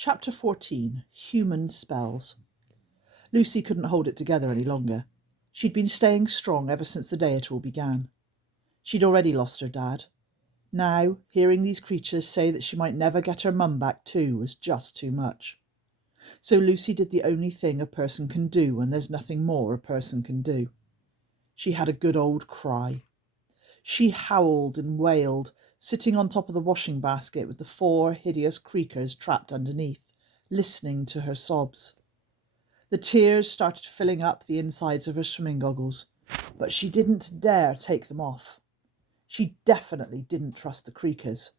Chapter 14. Human Spells. Lucy couldn't hold it together any longer. She'd been staying strong ever since the day it all began. She'd already lost her dad. Now, hearing these creatures say that she might never get her mum back too was just too much. So Lucy did the only thing a person can do when there's nothing more a person can do. She had a good old cry. She howled and wailed, sitting on top of the washing basket with the 4 hideous Creakers trapped underneath, listening to her sobs. The tears started filling up the insides of her swimming goggles, but she didn't dare take them off. She definitely didn't trust the Creakers.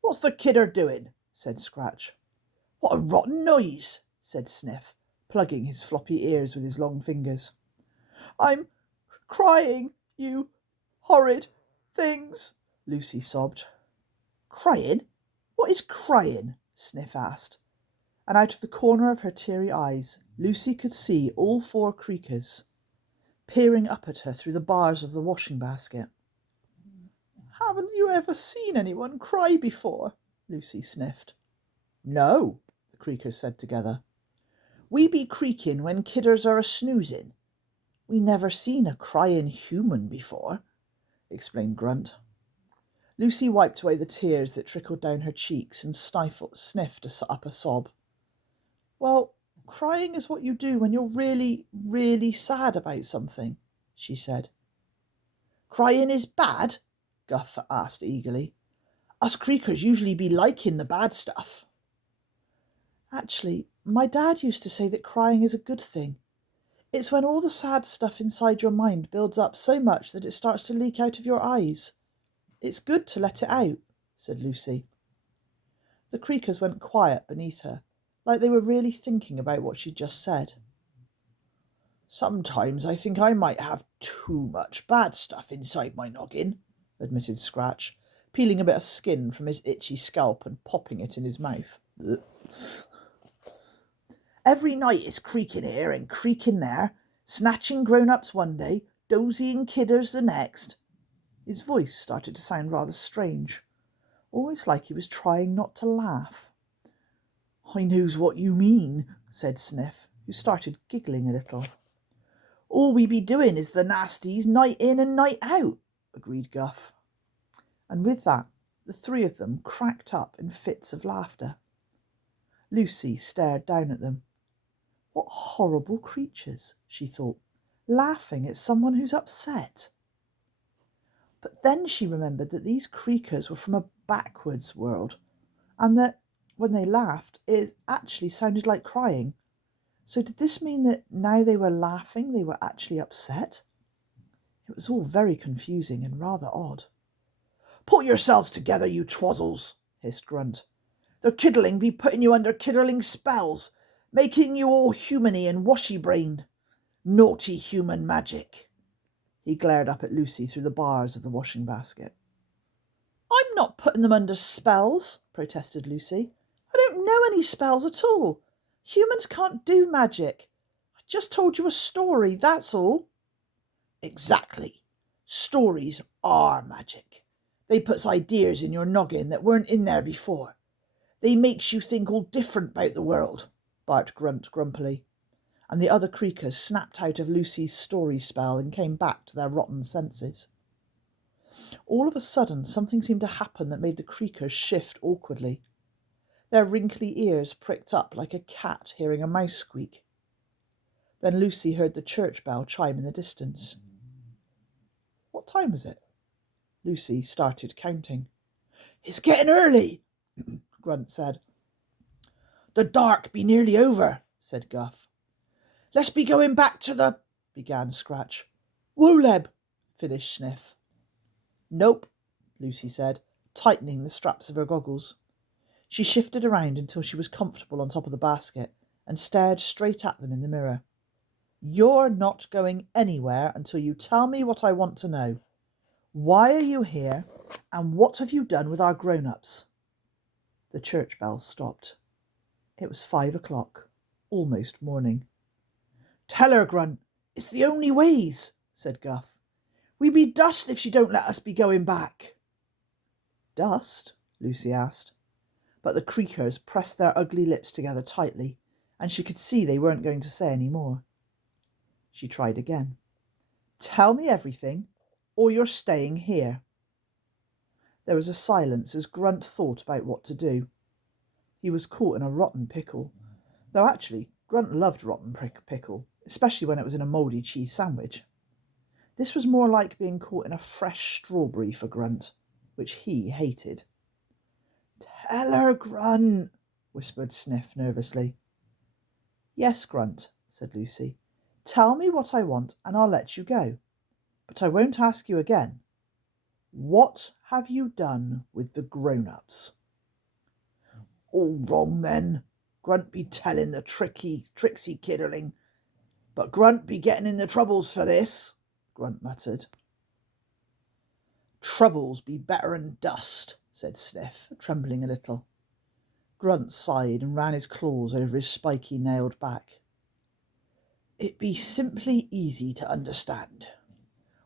"What's the kidder doing?" said Scratch. "What a rotten noise," said Sniff, plugging his floppy ears with his long fingers. "I'm crying, you horrid things," Lucy sobbed. "Crying? What is crying?" Sniff asked. And out of the corner of her teary eyes, Lucy could see all 4 Creakers peering up at her through the bars of the washing basket. "Haven't you ever seen anyone cry before?" Lucy sniffed. "No," the Creakers said together. "We be creaking when kidders are a-snoozing. We never seen a crying human before," explained Grunt. Lucy wiped away the tears that trickled down her cheeks and sniffed up a sob. "Well, crying is what you do when you're really, really sad about something," she said. "Crying is bad?" Guff asked eagerly. "Us Creakers usually be liking the bad stuff." "Actually, my dad used to say that crying is a good thing. It's when all the sad stuff inside your mind builds up so much that it starts to leak out of your eyes. It's good to let it out," said Lucy. The Creakers went quiet beneath her, like they were really thinking about what she'd just said. "Sometimes I think I might have too much bad stuff inside my noggin," admitted Scratch, peeling a bit of skin from his itchy scalp and popping it in his mouth. "Ugh. Every night it's creaking here and creaking there, snatching grown-ups one day, dozying kidders the next." His voice started to sound rather strange, almost like he was trying not to laugh. "I knows what you mean," said Sniff, who started giggling a little. "All we be doing is the nasties night in and night out," agreed Guff. And with that, the 3 of them cracked up in fits of laughter. Lucy stared down at them. What horrible creatures, she thought, laughing at someone who's upset. But then she remembered that these Creakers were from a backwards world, and that when they laughed, it actually sounded like crying. So did this mean that now they were laughing, they were actually upset? It was all very confusing and rather odd. "Pull yourselves together, you twazzles," hissed Grunt. "The kiddling be putting you under kiddling spells, making you all humany and washy-brained. Naughty human magic." He glared up at Lucy through the bars of the washing basket. "I'm not putting them under spells," protested Lucy. "I don't know any spells at all. Humans can't do magic. I just told you a story, that's all." "Exactly. Stories are magic. They puts ideas in your noggin that weren't in there before. They makes you think all different about the world," barked Grunt grumpily, and the other Creakers snapped out of Lucy's story spell and came back to their rotten senses. All of a sudden, something seemed to happen that made the Creakers shift awkwardly. Their wrinkly ears pricked up like a cat hearing a mouse squeak. Then Lucy heard the church bell chime in the distance. What time was it? Lucy started counting. "It's getting early," Grunt said. "The dark be nearly over," said Guff. "Let's be going back to the—" began Scratch. "Woleb," finished Sniff. "Nope," Lucy said, tightening the straps of her goggles. She shifted around until she was comfortable on top of the basket and stared straight at them in the mirror. "You're not going anywhere until you tell me what I want to know. Why are you here, and what have you done with our grown-ups?" The church bells stopped. It was 5 o'clock, almost morning. "Tell her, Grunt. It's the only ways," said Guff. "We be dust if she don't let us be going back." "Dust?" Lucy asked. But the Creakers pressed their ugly lips together tightly, and she could see they weren't going to say any more. She tried again. "Tell me everything, or you're staying here." There was a silence as Grunt thought about what to do. He was caught in a rotten pickle, though actually Grunt loved rotten pickle, especially when it was in a mouldy cheese sandwich. This was more like being caught in a fresh strawberry for Grunt, which he hated. "Tell her, Grunt," whispered Sniff nervously. "Yes, Grunt," said Lucy. "Tell me what I want and I'll let you go. But I won't ask you again. What have you done with the grown-ups?" "All wrong then. Grunt be telling the tricksy kidderling. But Grunt be getting in the troubles for this," Grunt muttered. "Troubles be better'n dust," said Sniff, trembling a little. Grunt sighed and ran his claws over his spiky nailed back. "It be simply easy to understand.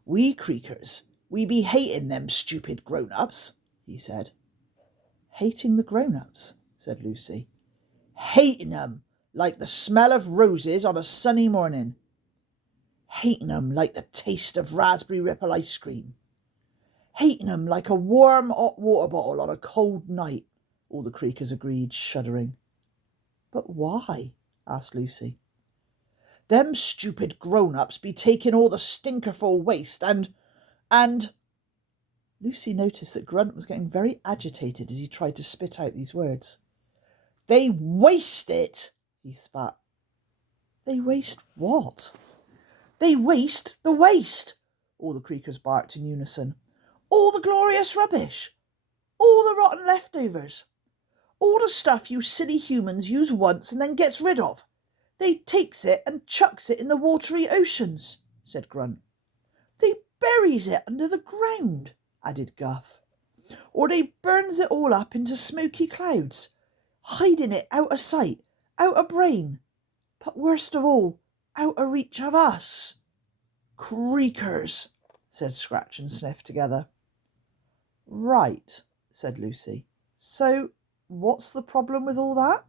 We Creakers, we be hating them stupid grown-ups," he said. "Hating the grown-ups," said Lucy. "Hating 'em like the smell of roses on a sunny morning. Hating 'em like the taste of raspberry ripple ice cream. Hating 'em like a warm hot water bottle on a cold night," all the Creakers agreed, shuddering. "But why?" asked Lucy. "Them stupid grown-ups be taking all the stinkerful waste and Lucy noticed that Grunt was getting very agitated as he tried to spit out these words. "They waste it," he spat. "They waste what?" "They waste the waste," all the Creakers barked in unison. "All the glorious rubbish. All the rotten leftovers. All the stuff you silly humans use once and then gets rid of. They takes it and chucks it in the watery oceans," said Grunt. "They buries it under the ground," added Guff. "Or they burns it all up into smoky clouds, hiding it out of sight, out of brain, but worst of all, out of reach of us." "Creakers," said Scratch and Sniff together. "Right," said Lucy. "So what's the problem with all that?"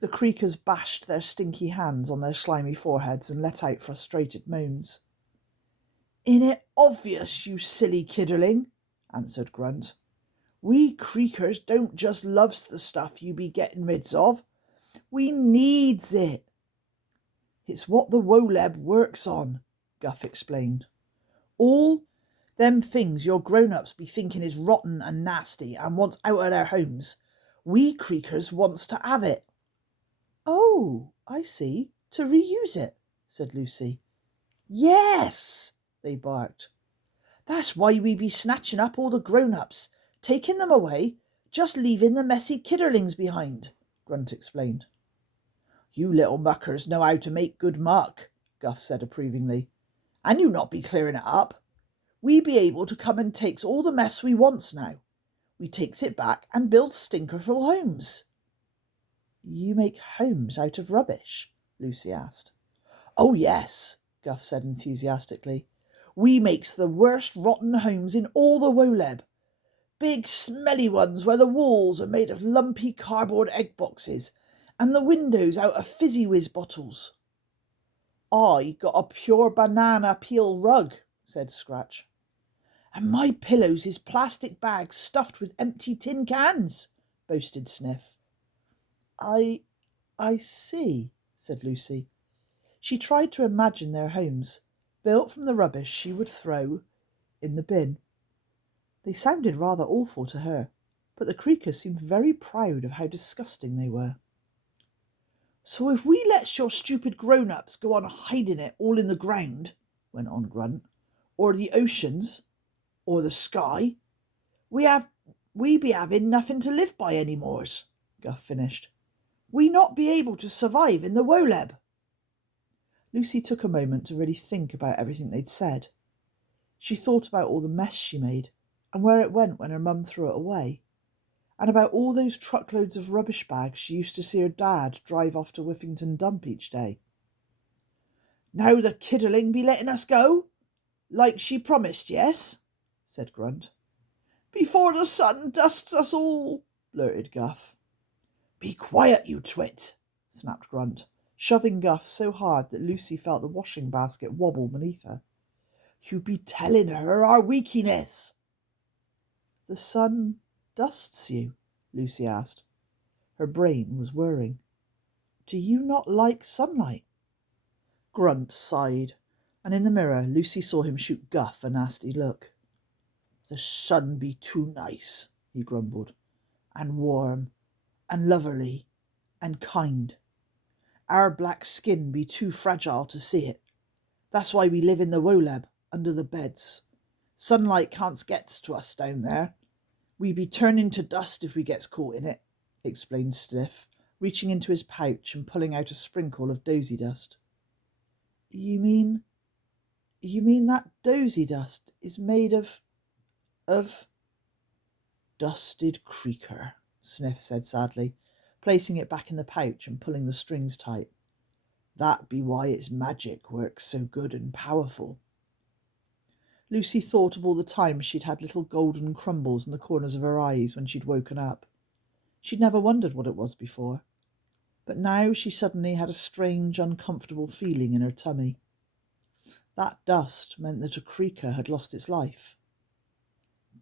The Creakers bashed their stinky hands on their slimy foreheads and let out frustrated moans. "In it obvious, you silly kidderling," answered Grunt. "We Creakers don't just loves the stuff you be getting rid of. We needs it." "It's what the Woleb works on," Guff explained. "All them things your grown-ups be thinking is rotten and nasty and wants out of their homes, we Creakers wants to have it." "Oh, I see. To reuse it," said Lucy. "Yes," they barked. "That's why we be snatching up all the grown-ups, taking them away, just leaving the messy kidderlings behind," Grunt explained. "You little muckers know how to make good muck," Guff said approvingly. "And you not be clearing it up. We be able to come and takes all the mess we wants now. We takes it back and builds stinkerful homes." "You make homes out of rubbish?" Lucy asked. "Oh, yes," Guff said enthusiastically. "We makes the worst rotten homes in all the Woleb. Big smelly ones where the walls are made of lumpy cardboard egg boxes and the windows out of fizzy whiz bottles." "I got a pure banana peel rug," said Scratch. "And my pillows is plastic bags stuffed with empty tin cans," boasted Sniff. I see," said Lucy. She tried to imagine their homes, built from the rubbish she would throw in the bin. They sounded rather awful to her, but the Creakers seemed very proud of how disgusting they were. "So if we lets your stupid grown-ups go on hiding it all in the ground," went on Grunt, "or the oceans, or the sky, we be having nothing to live by any mores," Guff finished. "We not be able to survive in the Woleb." Lucy took a moment to really think about everything they'd said. She thought about all the mess she made, and where it went when her mum threw it away, and about all those truckloads of rubbish bags she used to see her dad drive off to Whiffington Dump each day. "Now the kidderling be letting us go, like she promised, yes?" said Grunt. "Before the sun dusts us all," blurted Guff. Be quiet, you twit, snapped Grunt, shoving Guff so hard that Lucy felt the washing basket wobble beneath her. You be telling her our weakness. The sun dusts you? Lucy asked. Her brain was whirring. Do you not like sunlight? Grunt sighed, and in the mirror Lucy saw him shoot Guff a nasty look. The sun be too nice, he grumbled, and warm, and loverly, and kind. Our black skin be too fragile to see it. That's why we live in the wolab, under the beds. Sunlight can't get to us down there. We be turning to dust if we gets caught in it, explained Stiff, reaching into his pouch and pulling out a sprinkle of dozy dust. You mean that dozy dust is made of dusted creaker, Sniff said sadly, placing it back in the pouch and pulling the strings tight. That be why its magic works so good and powerful. Lucy thought of all the times she'd had little golden crumbles in the corners of her eyes when she'd woken up. She'd never wondered what it was before, but now she suddenly had a strange, uncomfortable feeling in her tummy. That dust meant that a creaker had lost its life.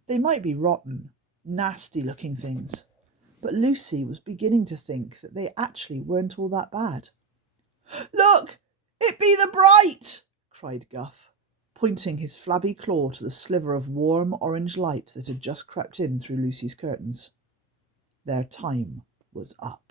They might be rotten, nasty-looking things, but Lucy was beginning to think that they actually weren't all that bad. Look! It be the Bright! Cried Guff, pointing his flabby claw to the sliver of warm orange light that had just crept in through Lucy's curtains. Their time was up.